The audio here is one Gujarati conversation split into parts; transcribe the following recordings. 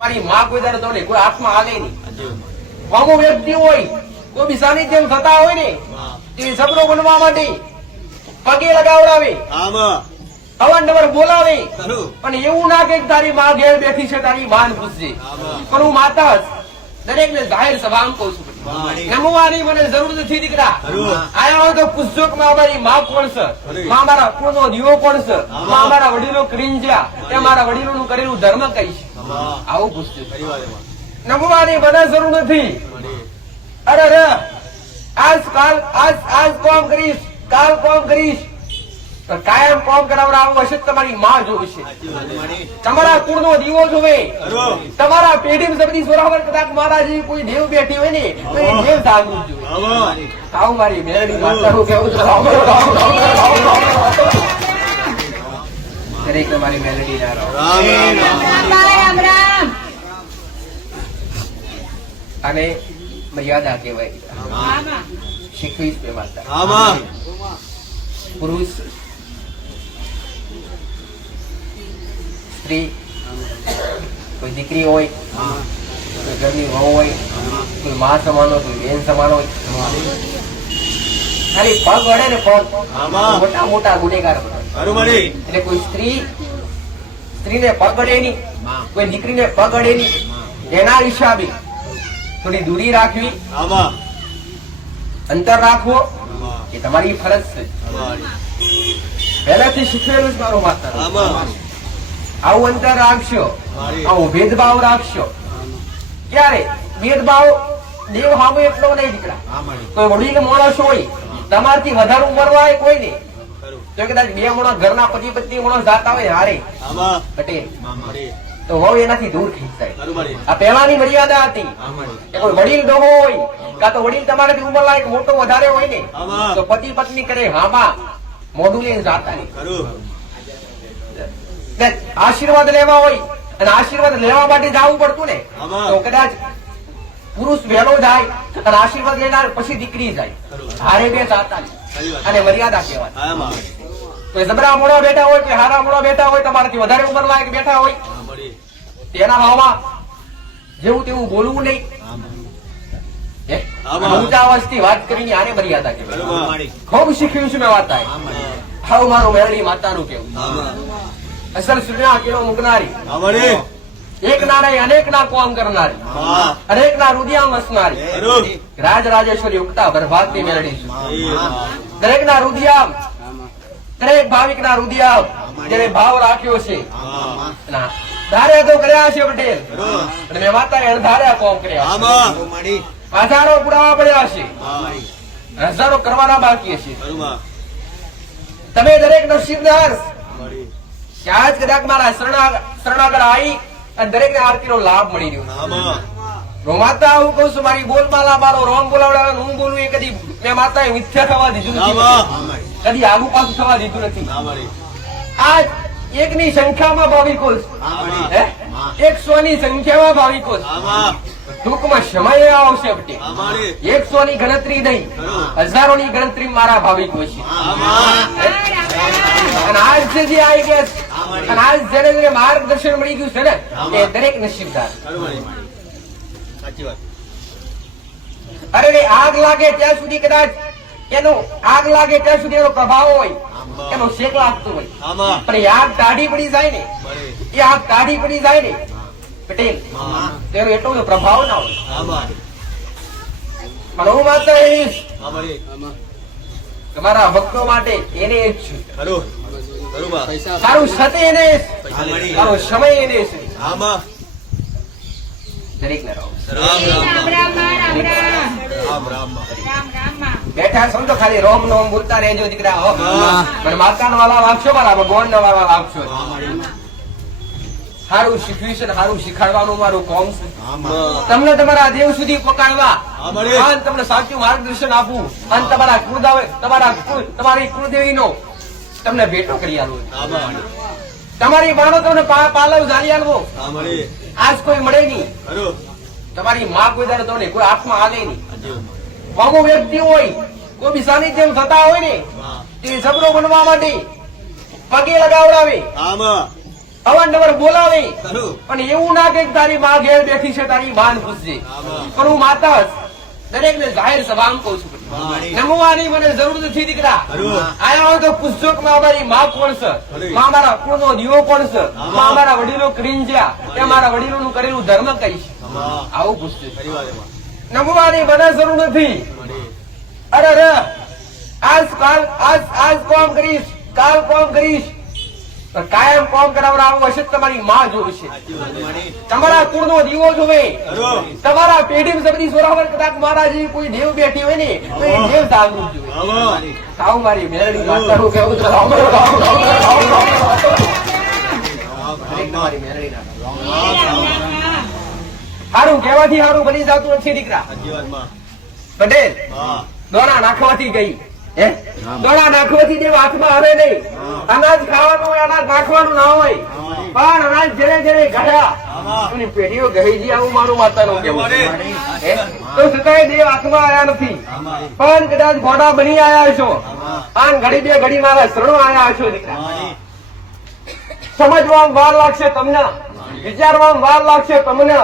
મારી માં કોઈ દાડો તમને કોઈ હાથમાં હાલે નહીં. અમુક વ્યક્તિ હોય કોઈ બી સાનિધ્ય થતા હોય ને તે સબરો બનવા માટે પગે લગાવડાવે, અવારનવાર બોલાવે, પણ એવું ના કે તારી માં ઘેર બેઠી છે તારી માન પૂછજે. પણ હું માતા દરેક ને જાહેર સભામાં કહું છું, નમવાની મને જરૂર નથી દીકરા. આયા હોય તો પૂછજો કે મારી માં કોણ છે, માં મારા કુળનો દીવો કોણ છે, માં મારા વડીલો કરીને જ્યાં તે મારા વડીલોનું કરેલું ધર્મ કઈ છે, આવું પૂછજો. નમવાની મને જરૂર નથી. અરે રે આજ કામ કરીશ, કાલ કામ કરીશ, કાયમ કામ કરાવડાવવું હશે તમારી માં જોવે છે, તમારા કુળનો દીવો જોવે, તમારા પેઢી સબરી સોરાવર કદાચ મારા જેવી કોઈ દેવ બેઠી હોય ને તો એ દેવ જાગૃત જોવે. આવું મારી મેરડી માતાનું કેવું છે. દરેક તમારી મેરડી ના રામ અને મર્યાદા કહેવાય. શીખવીશ બે માતા. પુરુષ સ્ત્રી, કોઈ દીકરી હોય, કોઈ ઘરની વહુ હોય, કોઈ મા સમાન હોય, કોઈ બેન સમાન હોય, ખાલી પગ વળે ને પગ મોટા મોટા ગુનેગાર. એટલે કોઈ સ્ત્રીને પગ અડે નહીં, કોઈ દીકરીને પગ અડે નહીં, એના હિસાબે થોડી દૂરી રાખવી, અંતર રાખવો એ તમારી ફરજ છે. પહેલાથી શીખવેલું જ મારું માતા. આવું અંતર રાખશો, આવું ભેદભાવ રાખશો. ક્યારે ભેદભાવ દેવ સામે એટલો નહીં દીકરા. કોઈ વડીલ માણસ હોય, તમારથી વધારે ઉંમર હોય કોઈ નહીં, તો કદાચ બે માણસ ઘરના પતિ પત્ની માણસ જાતા હોય હારે પટેલ તો વહુ એનાથી દૂર ખેંચાય. આ પહેલાની મર્યાદા હતી. કોઈ વડીલ ડોહો હોય કાં તો વડીલ તમારાથી ઉંમર લાયક મોટો વધારે હોય ને તો પતિ પત્ની કરે હામાં મોઢું લઈને જાતા નહીં. આશીર્વાદ લેવા હોય અને આશીર્વાદ લેવા માટે જવું પડતું ને તો કદાચ પુરુષ વહેલો જાય અને આશીર્વાદ લેનાર પછી દીકરી જાય, હારે બે જાતા નહીં. અને મર્યાદા કહેવાય. કોઈ જબરા મોડા બેઠા હોય, કોઈ હારા મોડા બેઠા હોય, તમારાથી વધારે ઉંમર લાયક બેઠા હોય, તેના ભાવમાં જેવું તેવું બોલવું નહીં. ઊંચા અવાજથી વાત કરીને આને મર્યાદા કહેવાય. ખૂબ શીખ્યું છું મેં વાત. હાવ મારું મેરડી માતાનું કેવું. અસલ સુન્યા કિલો મૂકનારી, એક ના નહીં અનેક ના કોમ કરનારી, અનેક ના રુદિયા વસનારી, રાજ રાજેશ્વરી ઉગતા ભરભાતની મેરડી છું. દરેક ના રુદિયા, દરેક ભાવિક ના રુદિયા જેને ભાવ રાખ્યો છે ધારે તો કર્યા છે પટેલ, અને મેં માતા અણધાર્યા કોમ કર્યા. હજારો પુરાવા પડ્યા છે, હજારો કરવાના બાકી છે. તમે દરેક નસીબદાર ત્યાં જ કદાચ મારા શરણાગળ આવી અને દરેક ને આરતી નો લાભ મળી રહ્યો. માતા હું કઉ છું, મારી બોલમાલા મારો રોમ બોલાવડા હું બોલું એ કદી મેં માતાએ મિથ્યા થવા દીધું નથી, કદી આગુ પાછું થવા દીધું નથી. આજ એકની સંખ્યામાં ભાવિકો, 100 ની સંખ્યામાં ભાવિકો, ટૂંકમાં સમય આવશે 100 ની ગણતરી નહીં, હજારો ની ગણતરી મારા ભાવિકો છે. અને આજ જે આવી ગયા અને આજ જેને જેને માર્ગદર્શન મળી ગયું છે ને એ દરેક નસીબદાર. અરે આગ લાગે ત્યાં સુધી કદાચ એનો આગ લાગે ત્યાં સુધી એનો પ્રભાવ હોય, એનો શેક લાગતો હોય, પણ એ આગ ટાઢી પડી જાય ને, એ આગ ટાઢી પડી જાય ને પટેલ તેનો એટલો બધો પ્રભાવ ના હોય. પણ હું માત્ર તમારા ભક્તો માટે એને જ છું. તારું સતે એને, તારો સમય એને છે. દરેક ને બેઠા સમજો ખાલી રોમ નોમ બોલતા રહેજો દીકરા. મને માતા નો વાલા વાગશો, મારા ભગવાન નો વાલા વાગશો. સારું શીખવ્યું છે, સારું શીખાડવાનું મારું કોમ છે. તમને તમારા દેવ સુધી પકડવા અને તમને સાચું માર્ગદર્શન આપવું અને તમારા તમારી કુળદેવી નો તમને ભેટો કરી આલવો. તમારી બાનો તમને પાલવ ઝાલી આલવો. આજ કોઈ મળે નહીં. તમારી માં કોઈ દાડો તમને કોઈ હાથમાં હાલે નહીં. અમુક વ્યક્તિ હોય કોઈ બી સાનિધ્ય થતા હોય ને તે સબરો બનવા માટે પગે લગાવડાવે, અવારનવાર બોલાવે પણ એવું ના કે તારી માં ઘેર બેઠી છે તારી માન પૂછજે પણ હું માતા દરેક ને જાહેર સભામાં કહું છું નમવાની મને જરૂર નથી દીકરા આયા હોય તો પૂછજો કે અમારી માં કોણ છે માં મારા કુળનો દીવો કોણ છે માં મારા વડીલો કરીને જ્યાં કે મારા વડીલોનું કરેલું ધર્મ કઈ છે આવું પૂછજો નમવાની મને જરૂર નથી અરે રે આજ કોમ કરીશ કાલ કોમ કરીશ કાયમ કોમ કરાવડાવવું હશે તમારી માં જોશે તમારા કુળનો દીવો જોવે તમારા પેઢી સબરી સોરાવર કદાચ મારા જેવી કોઈ દેવ બેઠી હોય ને તો એ દેવ જાગૃત જોવે સાવ મારી મેરડી માતાનું કેવું છે હારું કહેવાથી હારું બની જતું નથી દીકરા પટેલ દોણા નાખવાથી ગઈ દોડા નાખવાથી જે હાથમાં આવે નહીં અનાજ ખાવાનું હોય અનાજ નાખવાનું ના હોય પણ અનાજ જેને જેને ગયા એની પેઢીઓ ગઈ આવું મારું માતાનું કેવું તો છતાંય દેવ હાથમાં આવ્યા નથી પણ કદાચ ઘોડા બની આવ્યા છો આન ઘડી બે ઘડી મારા શરણો આવ્યા છો દીકરા સમજવામાં વાર લાગશે તમને વિચારવામાં વાર લાગશે તમને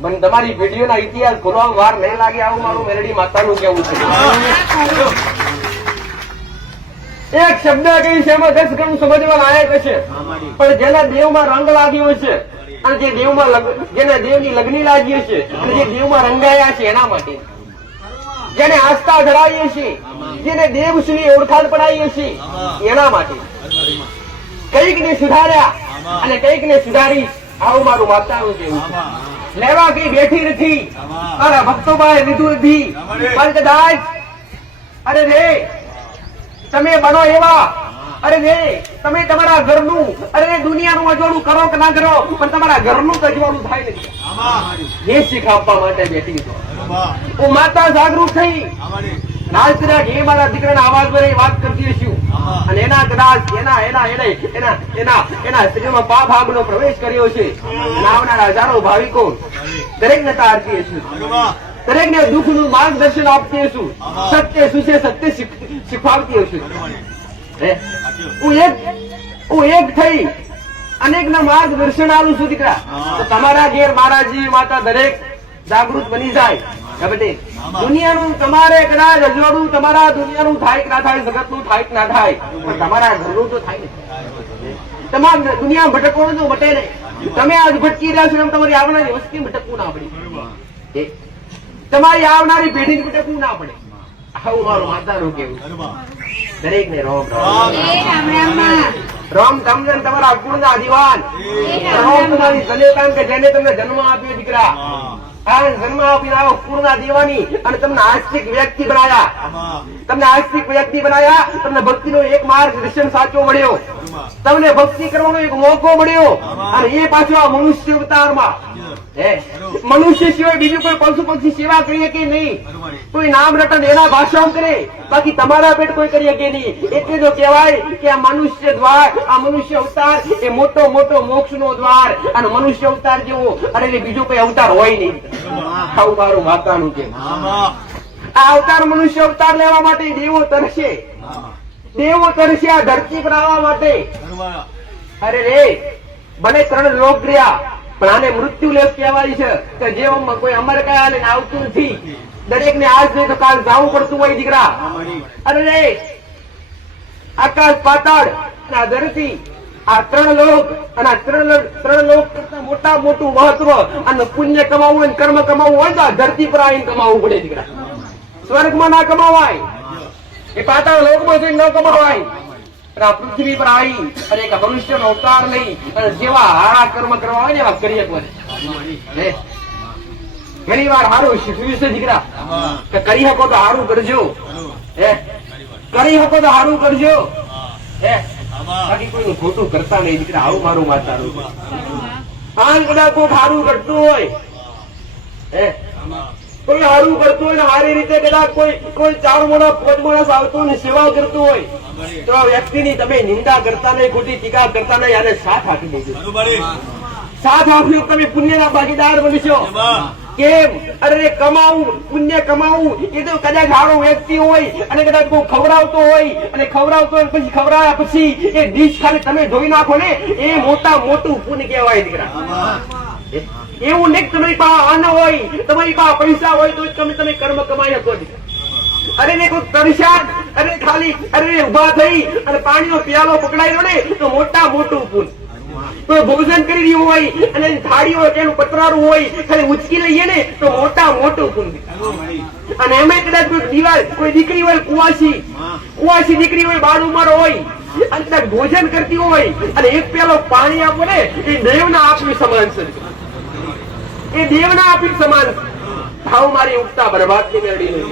મને તમારી પેઢીઓના ઇતિહાસ ખોલવામાં વાર નહીં લાગે આવું મારું મેરડી માતાનું કેવું છે એક શબ્દ કહીશ એમાં 10 ગણું સમજવા લાયક હશે પણ જેના દેવમાં રંગ લાગ્યો હશે અને જે દેવમાં જેના દેવની લગ્ની લાગી હશે અને જે દેવમાં રંગાયા છે એના માટે જેને આસ્થા ધરાવી હશે જેને દેવ સુધી ઓળખાણ પડાવી હશે એના માટે કઈક ને સુધાર્યા અને કઈક ને સુધારી આવું મારું માતાનું કેવું છે લેવા કઈ બેઠી નથી અને ભક્તો પાસે લીધું નથી પણ કદાચ અરે રે તમે બનો એવા અરે રે તમે તમારા ઘરનું અરે દુનિયાનું અજવાળું કરો કે ના કરો પણ તમારા ઘરનું અજવાળું થાય નથી એ શીખ આપવા માટે બેઠી છો હું માતા જાગૃત થઈ આજ કદાચ એ મારા દીકરાના અવાજ વડે વાત કરતી હશું અને એના કદાચ એના શરીરમાં પાપ ભાગનો પ્રવેશ કર્યો છે આવનારા હજારો ભાવિકો દરેક ને તારતી હશું દરેક ને દુઃખ નું માર્ગદર્શન આપતી હશું સત્ય શું છે સત્ય શીખવાડતી હશું હું એક થઈ અનેક ના માર્ગદર્શન આવું છું દીકરા તો તમારા ઘેર મારા જેવી માતા દરેક જાગૃત બની જાય દુનિયાનું તમારે કદાચ અજવાળું તમારા દુનિયાનું થાય ના થાય જગતનું થાય ના થાય પણ તમારા ઘરનું તો થાય ને તમારા દુનિયા ભટકવાનું તો ભટે નહીં તમે આજ ભટકી રહ્યા છો તમારી આવનારી વસ્તી ભટકવું ના પડે તમારી આવનારી પેઢી ભટકવું ના પડે આવું મારું માતાનું કેવું દરેક ને રોમ રામ તમને તમારા કુળના દિવાન તમારી જનેતા કે જેને તમને જન્મ આપ્યો દીકરા જન્મ આપીને આવો પૂર્ણા દેવાની અને તમને આસ્તિક વ્યક્તિ બનાયા તમને ભક્તિનો એક માર્ગદર્શન સાચો મળ્યો તમને ભક્તિ કરવાનો એક મોકો મળ્યો અને એ પાછો આ મનુષ્ય અવતારમાં મનુષ્ય સિવાય બીજું કોઈ પશુ પક્ષી સેવા કરીએ કે નહીં કોઈ નામ રટન એના ભાષણ કરે બાકી તમારા પેટ કોઈ કરીએ કે નહીં એટલે જો કહેવાય કે આ મનુષ્ય દ્વાર આ મનુષ્ય અવતાર એ મોટો મોટો મોક્ષ નો દ્વાર અને મનુષ્ય અવતાર જેવો અરે બીજો કોઈ અવતાર હોય નહીં આવું મારું માતાનું છે આ અવતાર મનુષ્ય અવતાર લેવા માટે દેવો તરશે આ ધરતી પર આવવા માટે અરે રે બને 3 લોક રહ્યા પણ આને મૃત્યુ લેખ કહેવાય છે કે જે કોઈ અમર કયા આવતું નથી દરેક ને આજ નહીં તો કાલ જવું પડતું હોય દીકરા અરે રે આકાશ પાતાળ આ ધરતી આ 3 લોક અને આ 3 લોક કરતા મોટા મોટું મહત્વ અને પુણ્ય કમાવવું હોય કર્મ કમાવવું હોય તો આ ધરતી પર આવીને કમાવવું પડે દીકરા સ્વર્ગમાં ના કમાવાય એ પાતાળ લોકમાં જઈને ન કમાવાય આ પૃથ્વી પર આવી અને એક મનુષ્યનો અવતાર નહીં અને જેવા હારા કર્મ કરવા હોય ને એવા કરીએ ઘણી વાર સારું શીખવ્યું છે દીકરા કે કરી શકો તો સારું કરજો કરી શકો તો સારું કરજો બાકી કોઈ ખોટું કરતા નહીં દીકરા આવું મારું માતાનું આમ કદાચ કોઈ સારું કરતું હોય કોઈ સારું કરતું હોય ને સારી રીતે કદાચ કોઈ 4 મોડા 5 માણસ આવતું ને સેવા કરતું હોય તો આ વ્યક્તિની તમે નિંદા કરતા નહીં ખોટી ટીકા કરતા નહીં અને સાથ આપી દેજો સાથ આપ્યો તમે પુણ્યના ભાગીદાર બનશો કેમ? અરે કમાવું, પુણ્ય કમાવું એ તો કદાચ સારો વ્યક્તિ હોય અને કદાચ કોઈ ખવડાવતો હોય અને ખવડાવતો હોય પછી ખવડાવ્યા પછી એ ડીશ ખાલી તમે જોઈ નાખો ને એ મોટું પુણ્ય કહેવાય દીકરા. એવું નહીં તમારી પાસે અન્ન હોય, તમારી પાસે પૈસા હોય તો તમે કર્મ કમાઈ શકો. અરે ને કોઈ તરસ્યા, અરે ખાલી અરે ઉભા થઈ અને પાણીનો પ્યાલો પકડાયો ને તો મોટું પુણ્ય. તો ભોજન કરી રહ્યું હોય અને થાળી હોય તેનું પતરારું હોય ખાલી ઉચકી લઈએ ને તો મોટું પુણ્ય. અને એમાં કદાચ કોઈ દિવાળ કોઈ દીકરી હોય કુવાસી દીકરી હોય, બાળ ઉંમર હોય અને કદાચ ભોજન કરતી હોય અને એક પેલો પાણી આપો ને એ દેવના આપી સમાન છે. એ દેવના આપી સમાન. ભાવ મારી ઉગતા બરબાદ ની મેળવી.